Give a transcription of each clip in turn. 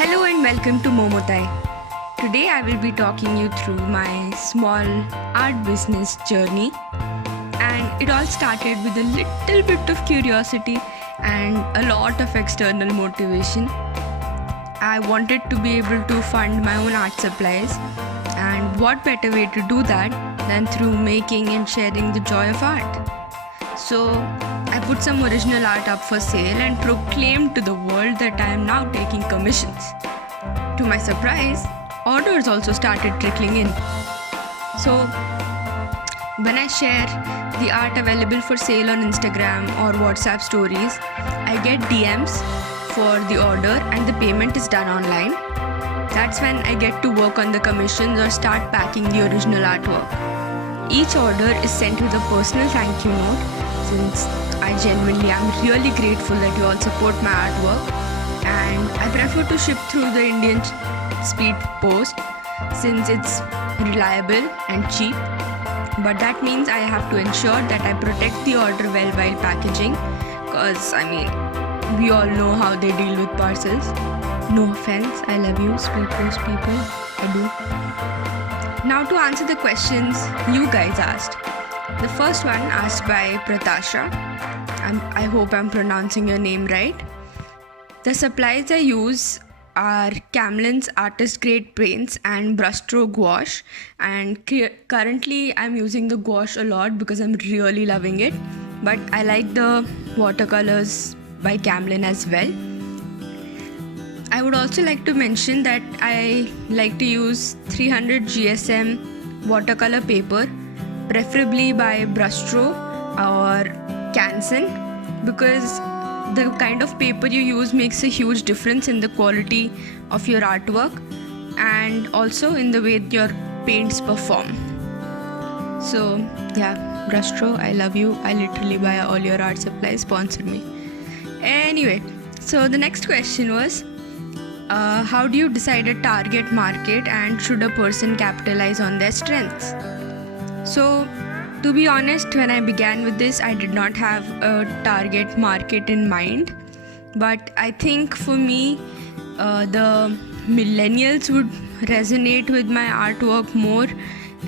Hello and welcome to Momotai. Today I will be talking you through my small art business journey, and it all started with a little bit of curiosity and a lot of external motivation. I wanted to be able to fund my own art supplies, and what better way to do that than through making and sharing the joy of art. So I put some original art up for sale and proclaimed to the world that I am now taking commissions. To my surprise, orders also started trickling in. So when I share the art available for sale on Instagram or WhatsApp stories, I get DMs for the order and the payment is done online. That's when I get to work on the commissions or start packing the original artwork. Each order is sent with a personal thank you note, since I genuinely am really grateful that you all support my artwork, and I prefer to ship through the Indian speed post since it's reliable and cheap. But that means I have to ensure that I protect the order well while packaging, because we all know how they deal with parcels. No offense, I love you, speed post people, I do. Now to answer the questions you guys asked. The first one asked by Pratasha. I hope I'm pronouncing your name right. The supplies I use are Camlin's artist grade paints and brushstroke gouache, and currently I'm using the gouache a lot because I'm really loving it, but I like the watercolors by Camlin as well. I would also like to mention that I like to use 300 GSM watercolor paper, preferably by Brushstroke or Canson, because the kind of paper you use makes a huge difference in the quality of your artwork and also in the way your paints perform. So yeah, Brushstroke, I love you. I literally buy all your art supplies, sponsor me. Anyway, so the next question was, how do you decide a target market and should a person capitalize on their strengths? So, to be honest, when I began with this, I did not have a target market in mind. But I think for me, the millennials would resonate with my artwork more.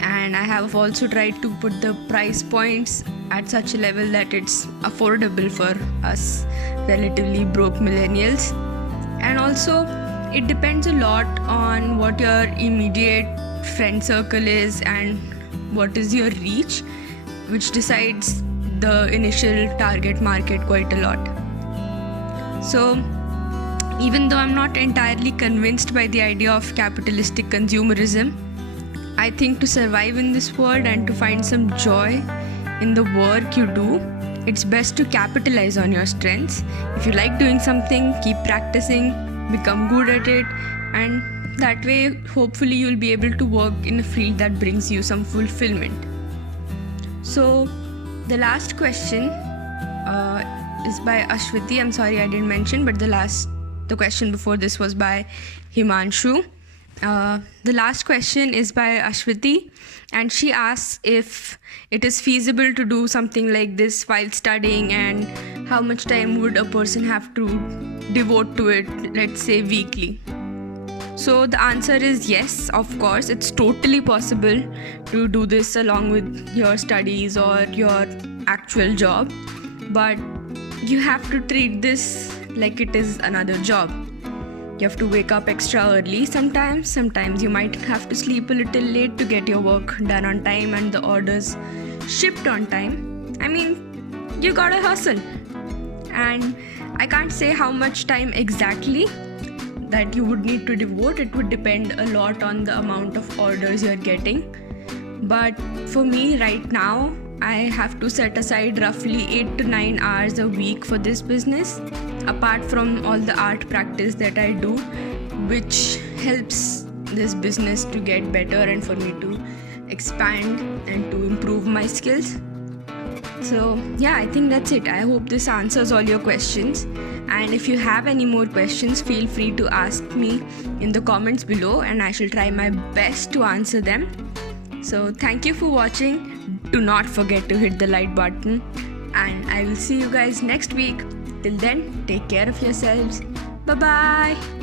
And I have also tried to put the price points at such a level that it's affordable for us relatively broke millennials. And also, it depends a lot on what your immediate friend circle is and what is your reach, which decides the initial target market quite a lot. So even though I'm not entirely convinced by the idea of capitalistic consumerism, I think to survive in this world and to find some joy in the work you do, it's best to capitalize on your strengths. If you like doing something, keep practicing, become good at it, and that way hopefully you'll be able to work in a field that brings you some fulfillment. So the last question is by Ashwati. I'm sorry I didn't mention, but the question before this was by Himanshu. The last question is by Ashwati, and she asks if it is feasible to do something like this while studying, and how much time would a person have to devote to it, let's say weekly. So the answer is yes, of course, it's totally possible to do this along with your studies or your actual job, but you have to treat this like it is another job. You have to wake up extra early sometimes you might have to sleep a little late to get your work done on time and the orders shipped on time. You gotta hustle. And I can't say how much time exactly that you would need to devote. It would depend a lot on the amount of orders you're getting. But for me right now, I have to set aside roughly 8 to 9 hours a week for this business, apart from all the art practice that I do, which helps this business to get better and for me to expand and to improve my skills. So yeah, I think that's it. I hope this answers all your questions. And if you have any more questions, feel free to ask me in the comments below and I shall try my best to answer them. So thank you for watching. Do not forget to hit the like button and I will see you guys next week. Till then, take care of yourselves. Bye-bye.